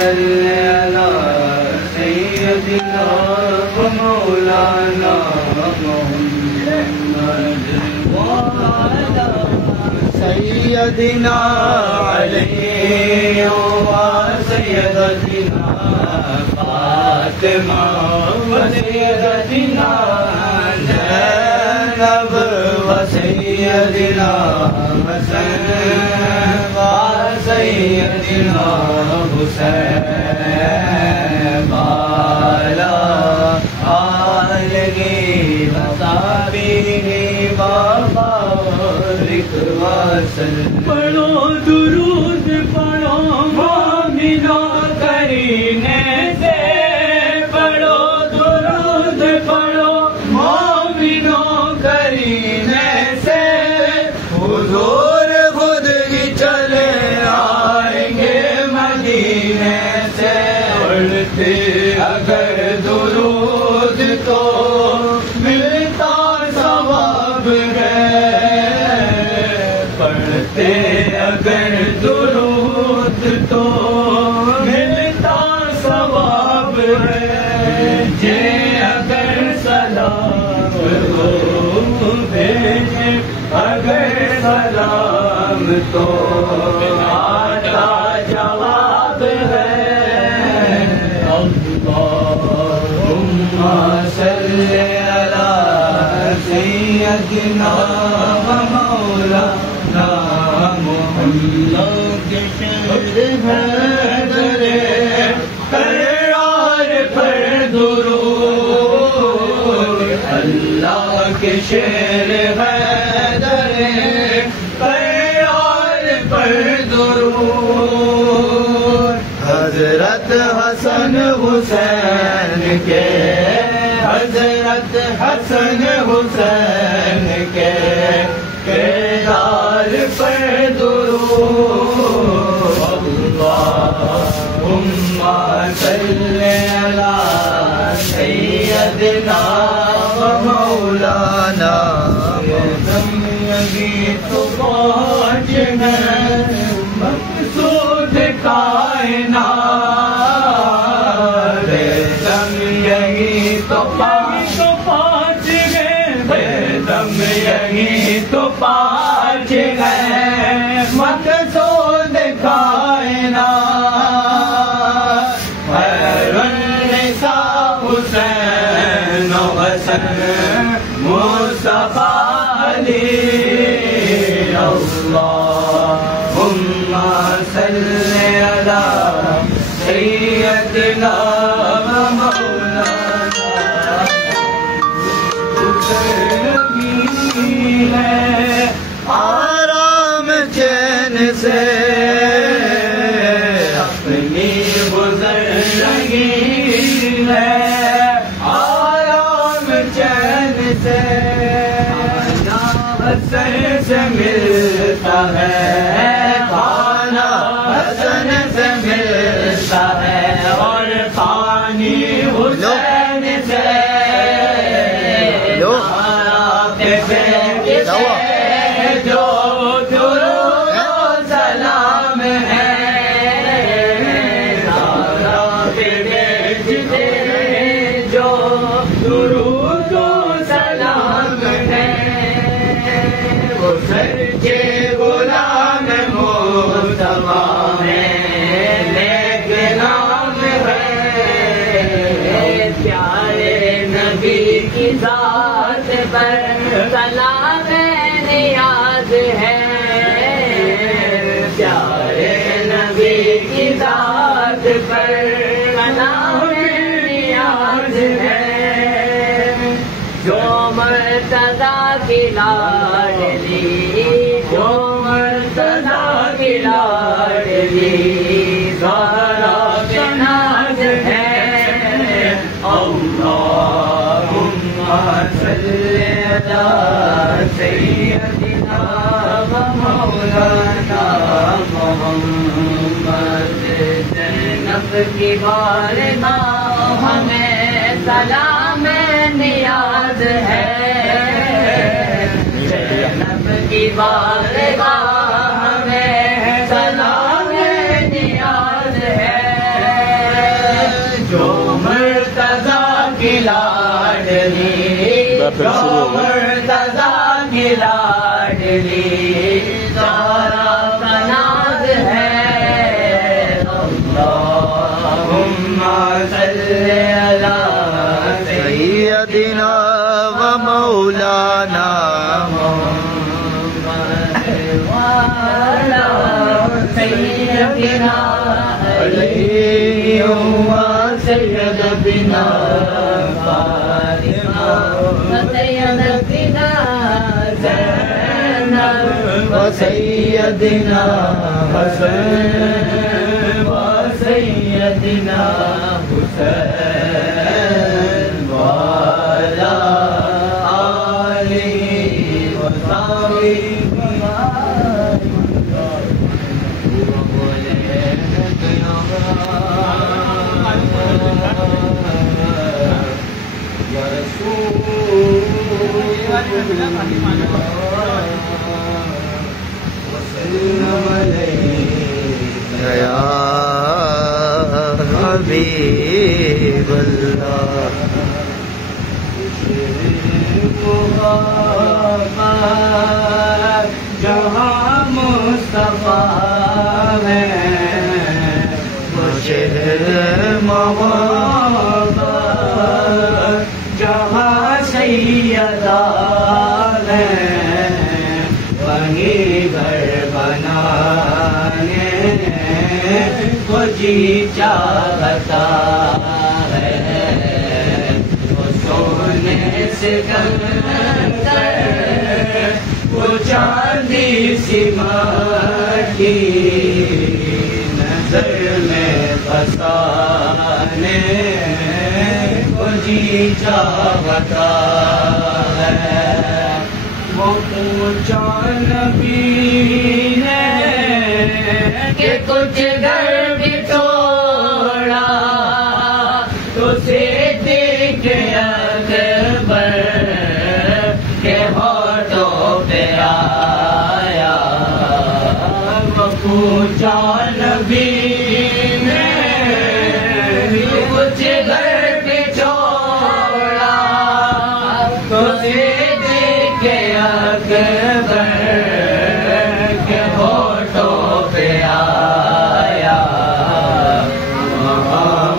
صل على سيدنا ومولانا محمد وعلى سيدنا علي وسيدتنا فاطمة وسيدتنا زينب وسيدنا حسن وسيدنا حسين وعلى آله وصحبه وبارك وسلم. پڑھو درود پڑھو مومنو کرینے سے، پڑھو درود پڑھو مومنو کرینے سے، حضور خود ہی چلے آئیں گے مدینے سے. پڑھتے اگر درود تو ملتا ثواب ہے، پڑھتے اگر درود تو ملتا ثواب ہے. جے اگر سلام ہو بھیجے اگر سلام تو آتا جواب ہے. اللہم صل علی سیدنا و مولانا محمد حیدر قرار پر درود، اللہ کے شیر حیدر قرار پر درود. حضرت حسن حسین کے، حضرت حسن حسین کے کردار پر درود. اللہم صل علی سیدنا و مولانا محمد. تو پہنچ گئے مقصود کائنات، دم یہی تو پہنچ گئے، دم یہی تو پہنچ گئے مقصود کائنات. خیر النساء حسین و حسن مصطفیٰ علی. اللہم صل علی سیدنا و مولانا حسین ہے آرام چین سے اپنی گزر رہی ہے، آرام چین سے حسن سے ملتا ہے، کھانا حسن سے ملتا ہے، اور پانی حسین سے جو درود و سلام ہے، سارا بیچتے جو درود و سلام ہے. وہ سر کے غلام مصطفیٰ ہے، نیک نام ہے، پیارے نبی کی ذات پر سلام نیاز ہے، پیارے نبی کی ذات پر سلام نیاز ہے. جو مرتضیٰ کی لاڈلی، جو مرتضیٰ کی لاڈلی زہرا کے ناز ہے. اللہم صل علی سیدنا و مولانا محمد. جنت کی بارگاہ ہمیں سلام نیاز ہے، جنت کی بارگاہ ہمیں سلام نیاز ہے. پھر شروع ہو گئی. مرتضیٰ کی لاڈلی زہرا کا ناز ہے. اللہم صلی علی سیدنا و مولانا سیدنا علی و سیدنا فاطمہ سیدنا زینب و سیدنا حسن و سیدنا حسین وعلی آلہ وصحبہ یا حبیب اللہ. جہاں مصطفیٰ ہے شہر محبت جہاں سیدہ ہے وہیں گھر بنانے کو جی چاہتا ہے. وہ سونے سے کر وہ چاندی سی مٹی نظر میں بسانے کو جی چاہتا ہے. وہ پوچھا نبی نے کہ کچھ گھر بھی توڑا تو صدیق اکبر کے ہاتھوں پہ آیا. وہ پوچھا نبی نے کچھ گھر بھی چھوڑا تو صدیق اکبر کے ہاتھوں پہ آیا.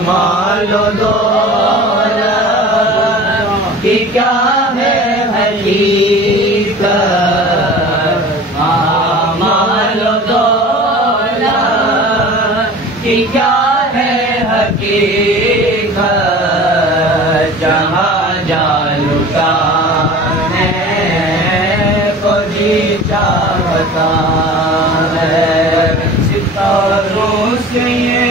مال و دولت کی کیا ہے حقیقت. مال و دولت کی کیا ہے حقیقت. جہاں جان لٹانے کو جی چاہتا ہے. ستاروں سے یہ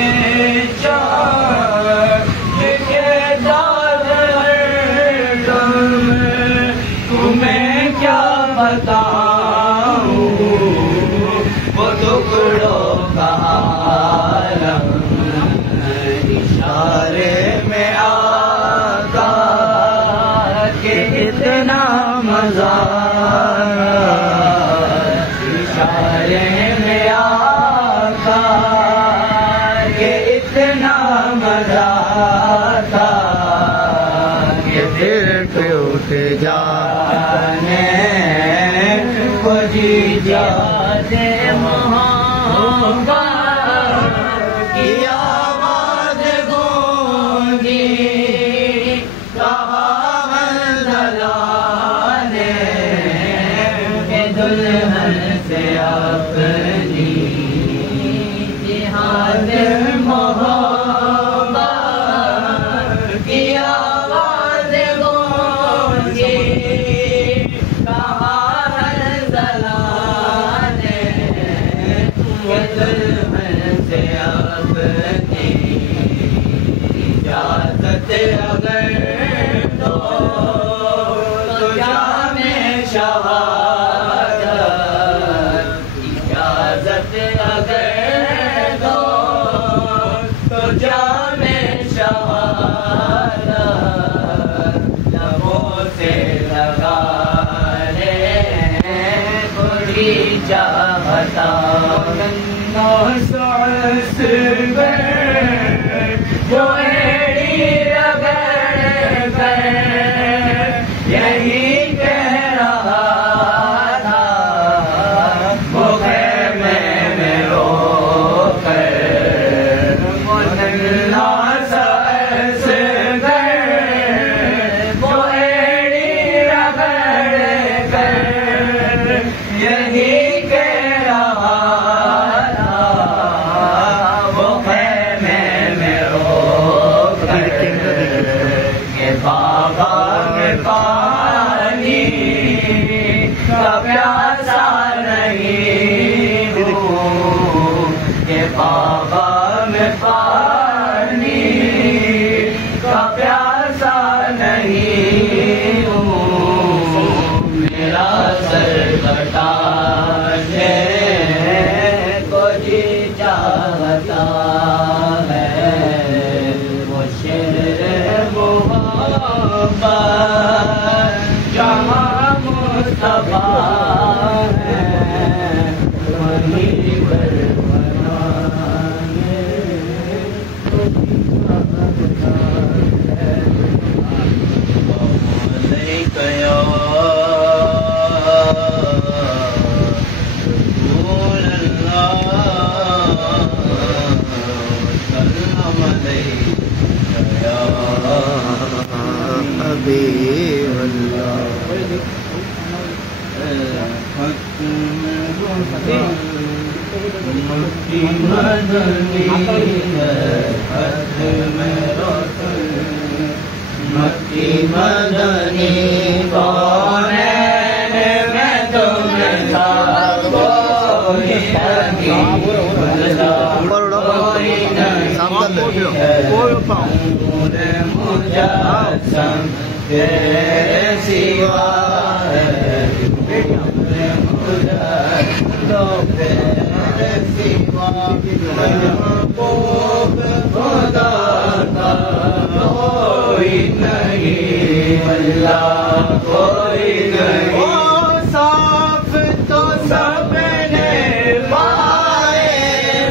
چاند کے داغ ہر دم تمہیں کیا بتاؤں. وہ ٹکڑوں کا عالم اشارے میں آقا کہ اتنا مزہ. اشارے میں آقا کہ اتنا مزہ تھا کہ دل پہ اٹھ جانے کو جی جاتے. محبت کی آواز گونجی کہا منزلانے کہ دلہن سے اپنی جہاد محبت کی آواز گونجی کہا منزلانے کہ دلہن سے اپنی اجازت اگر دو تو جام شہادت. اجازت اگر دو تو جام شہادت. لبوں سے لگانے بری چاہتا. جو ایڑی رگڑ کر یہی پانی کا پیاسا نہیں ہوں، میرا سر کٹانے کو جی چاہتا ہے، وہ شیر محبت جہاں مصطفیٰ ہے وہیں پر بنانے کو جی چاہتا ہے۔ حبیب اللہ مٹی مدنی ہے خط میں روشن، مٹی مدنی کونین میں تم سا کوئی نہیں، کوئی نہیں ہے نور مجسم تیرے سوا ہے، تیرے سوا محبوب خدا کا کوئی نہیں، اللہ کوئی نہیں۔ وہ صاف تو سب نے پائے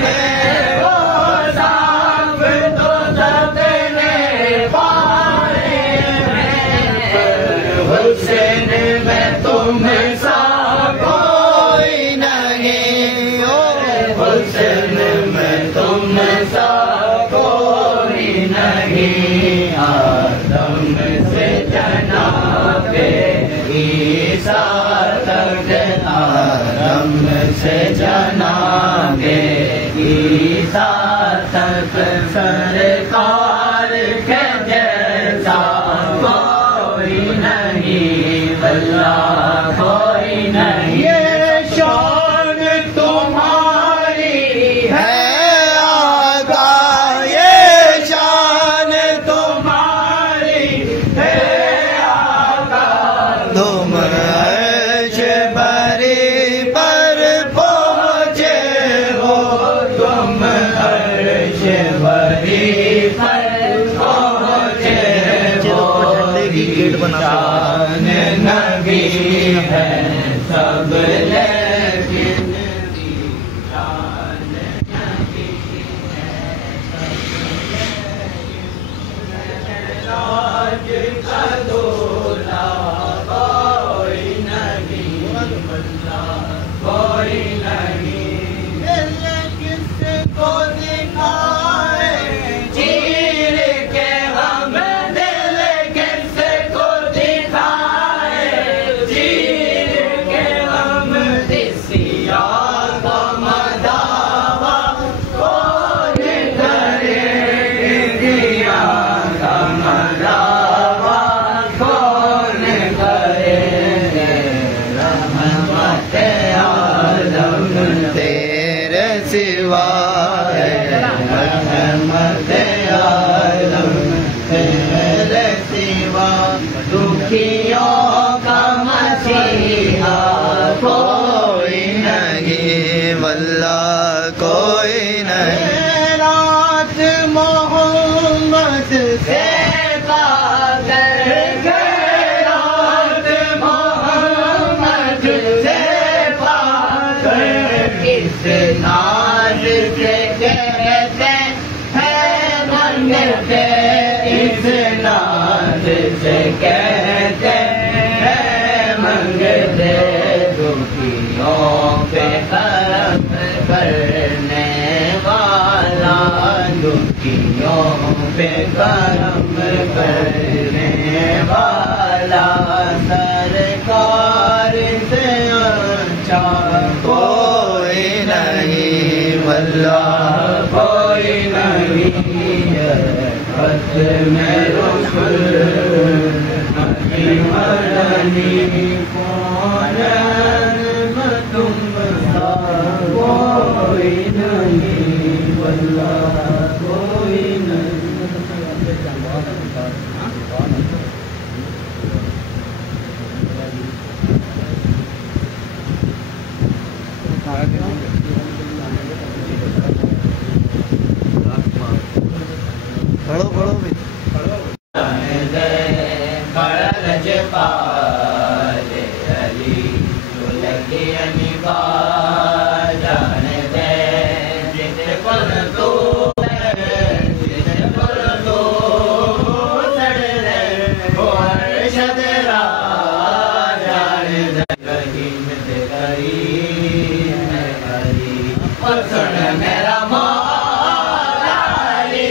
ہیں، وہ صاف تو سب نے پائے ہیں، حسین میں تم سا کوئی نہیں، حسین میں تم سا کوئی نہیں، آدم سے جناب عیسیٰ تک، آدم سے جناب عیسیٰ تک سرکار کے جیسا کوئی نہیں، اللہ کوئی نہیں۔ یہ شان تمہاری ہے آقا، یہ شان تمہاری ہے آقا، تم عرش بری پر پہنچے ہو، تم عرش بری پر پہنچے ہو، گیٹ بنا شان نبی ہے سب لیکن شان نبی ہے راج کا دولا کوئی نہیں، کوئی نہیں، دل کس کو دکھائے چیر کے ہم، دل کس کو دکھائے چیر کے ہم، سیاہ کا مداوا کون کرے، دیا کا مداوا کون کرے، رحمت عالم تیرے سوا ہے، رحمت عالم تیرے سوا، دکھیوں کا مسیحا کوئی نہیں واللہ کوئی نہیں، رات محمد سے پاکر کے، رات محمد سے پاکر، اس ناز سے کہتے ہیں منگتے، اس ناز سے کہتے ہیں منگتے، دکھیوں پہ کرم کرنے والا، دکھیوں پہ کرم کرنے والا، سرکار سے اچھا کوئی نہیں واللہ کوئی نہیں ہے، خط میں رسول مکی مدنی کون تم سا کوئی نہیں واللہ پڑھو پڑھو بھی بڑا لجپال علی جو لگی انبار جان دے جتے پل تو جتے پل تو سڑ رے وہ ارشد را جان دے رحیم تے کریم علی اور سن میرا مولا علی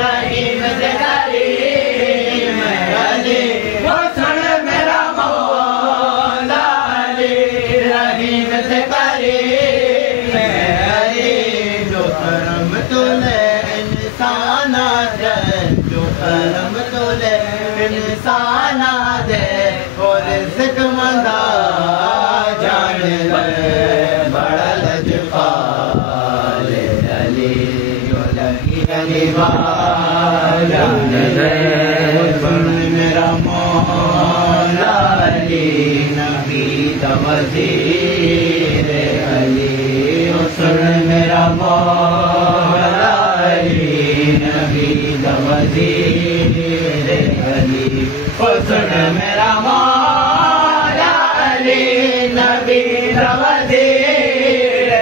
رحیم تے کریم علی اور سن میرا مولا علی رحیم تے کریم علی جو کرم تولے انسان دے جو کرم تولے انسان دے اور رزق مندا جان دے بڑا لجپال علی جو لگی انبار جان دے سن میرا مولا علی نبی دا وزیر علی سن میرا مولا علی نبی دا وزیر علی سن میرا مولا علی نبی دا وزیر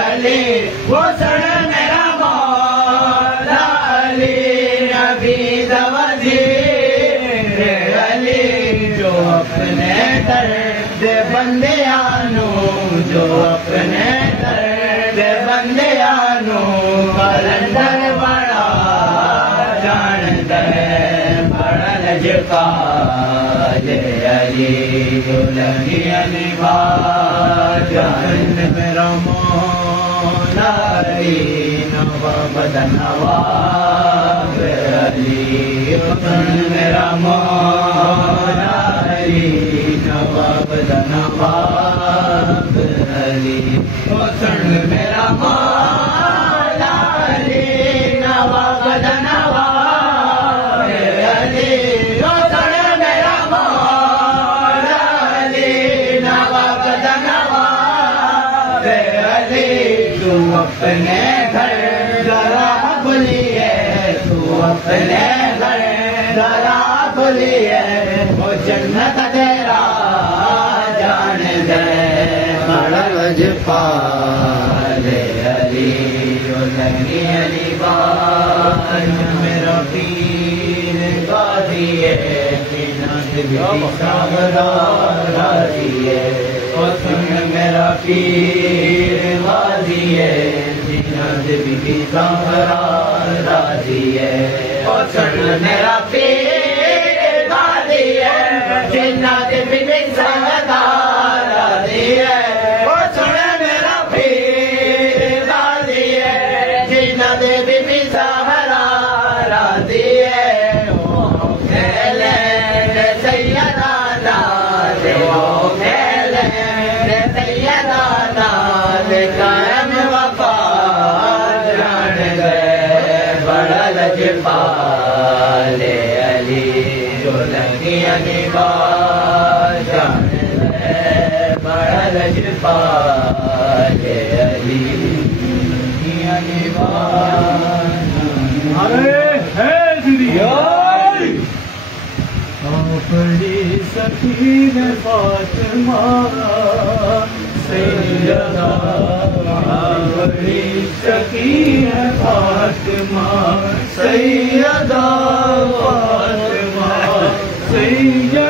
علی وہ سن میرا مولا علی نبی دا وزیر علی جو اپنے درد بندیانو جو اپنے درد بندیانو کلندر بڑا جان دے بڑا لجپال علی جو لگی انبار جان میرا مولا علی نواب نواب علی سن میرا مولا علی نواب نواب علی سن میرا مولا علی نواب نواب علی سن میرا مولا علی نواب نواب علی تو اپنے گھر ذرا بولیے تو اپنے گھر ذرا بولیے وہ جنت تیرا جان دے بڑا لجپال علی جو لگی انبار میرا پیر غازی ہے جنت بھی سامرا راضی ہے اور سن میرا پیر غازی ہے جنت بھی سامرا راضی ہے اور سن میرا پیر غازی ہے جنت بھی سامرا راضی ہے اور سن میرا پیر غازی ہے جنت بھی سامرا راضی ہے وہ کھیلے سیدہ ناز وہ کھیلے سیدہ ناز قائم وفا جان دے بڑا لجپال علی جو لگی انبار جان دے بڑا لجپال علی انبار بڑی سکین فاطمہ سیدہ بڑی سکین فاطمہ سیدہ فاطمہ سیدہ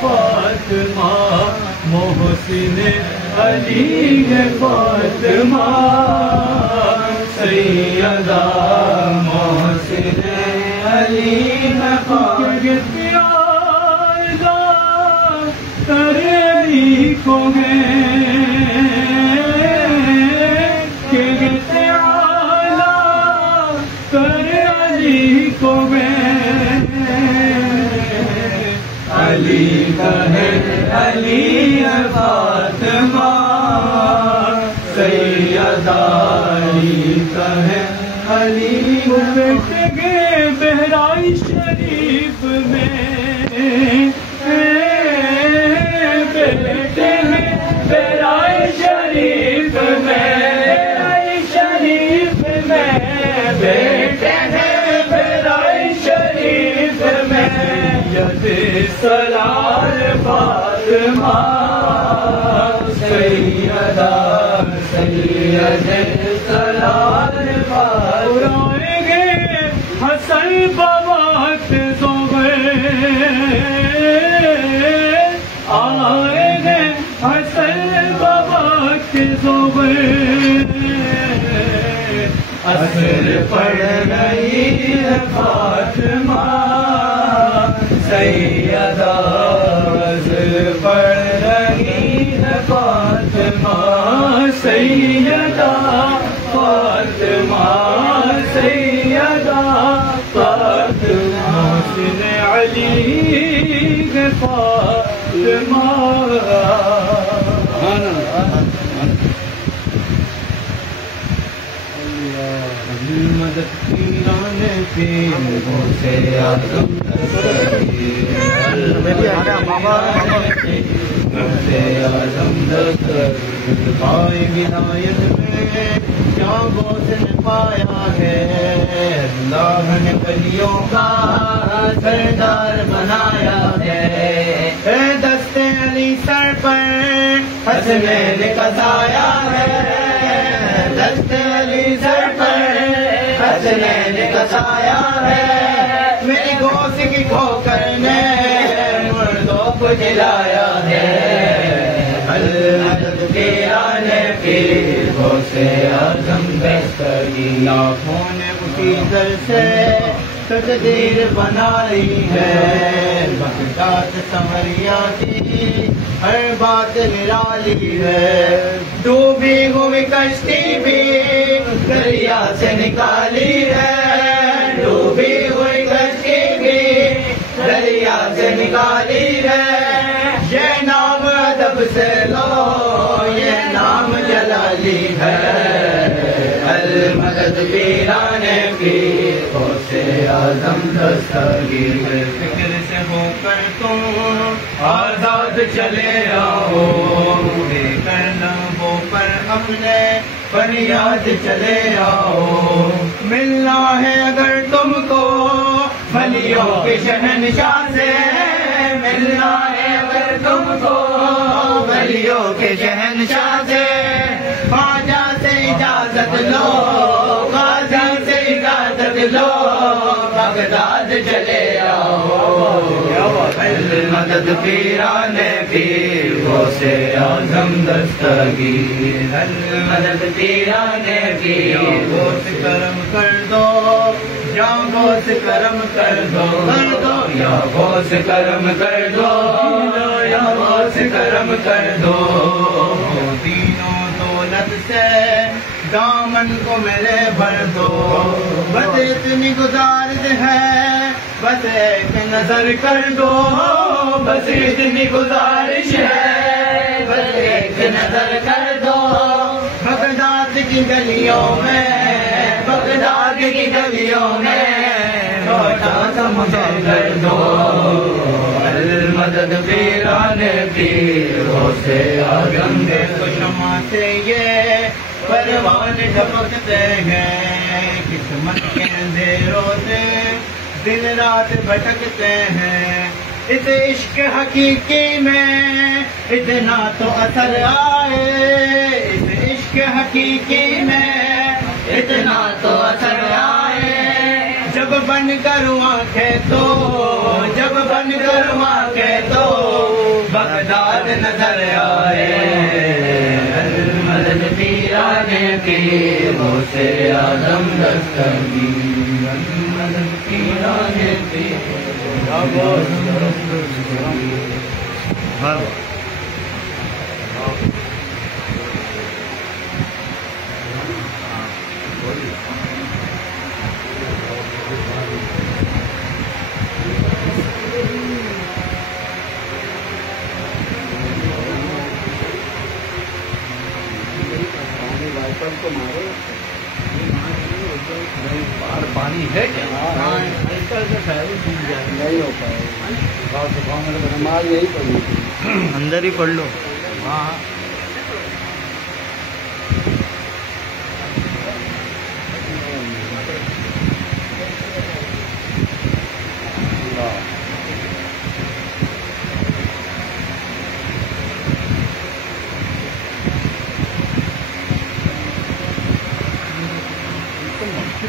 فاطمہ محسن علی فاطمہ سیدہ محسن علی فاطمہ تری کو علی کو علی کہے علی فاطمہ سیدہ علی کہے علی بیٹے گئے بہرائش شریف میں بیٹے ہیں بہرائش شریف میں بیٹے ہیں سلال فاطمہ سیدہ سید سلال فاطمہ آئیں گے حسن بوقت ظہر آئیں گے حسن بوقت ظہر عصر پڑھ رہی ہے فاطمہ سیدہ عصر پڑھ رہی ہے فاطمہ سیدہ فاطمہ سیدہ فاطمہ حسن علی ہے فاطمہ مدد پیران پیروں سے آدم پائے ولایت میں کیا بوسن پایا ہے اللہ نے ولیوں کا سردار بنایا ہے دست علی سر پر حسنین کا سایہ ہے دست علی سر پر حسنین کا سایہ ہے میری گوشت کی کھوکر نے مردوں کو جلایا ہے المدد پیرانے پیر غوث اعظم دستگیر لاکھوں نے اسی در سے تقدیر بنائی ہے بغداد سمریا کی ہر بات نرالی ہے ڈوبی ہوئی کشتی بھی دریا سے نکالی ہے ڈوبی ہوئی کشتی بھی دریا سے نکالی ہے یہ نام ادب سے لو یہ نام جلالی ہے المدد پیرانے پیر غوث اعظم دستگیر فکر سے ہو کر تم آزاد چلے آؤ بے کر لبوں پر اپنے فریاد چلے آؤ ملنا ہے اگر تم کو ولیوں کے شہنشاہ سے ملنا ہے اگر تم کو ولیوں کے شہنشاہ سے خواجہ سے اجازت لو خواجہ سے اجازت لو بغداد چلے آؤ المدد پیرانے پیر غوث اعظم دستگیر المدد پیرانے پیر غوث کرم کر دو یا غوث کرم کر دو یا غوث کرم کر دو یا غوث کرم کر دو تینوں دولت سے دامن کو میرے بھر دو بس اتنی گزارش ہے بس ایک نظر کر دو بس اتنی گزارش ہے بس ایک نظر کر دو بغداد کی گلیوں میں بغداد کی گلیوں میں چھوٹا سا مجھے کر دو المدد پیرانے پیر غوث اعظم دیکھو شمع سے یہ پروان ڈھپکتے ہیں قسمت کے اندھیروں سے دن رات بھٹکتے ہیں اس عشق حقیقی میں اتنا تو اثر آئے اس عشق حقیقی میں اتنا تو اثر آئے جب بن کر آنکھیں تو جب بن کر آنکھیں تو بغداد نظر آئے المدد پیرانے پیر غوث اعظم دستگیر المدد پیرانے پیر پانی ہے کیا نہیں ہو پائے نماز یہی پڑھی اندر ہی پڑھ لو. ہاں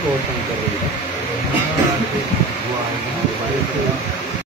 کو تنگ کر رہی ہے.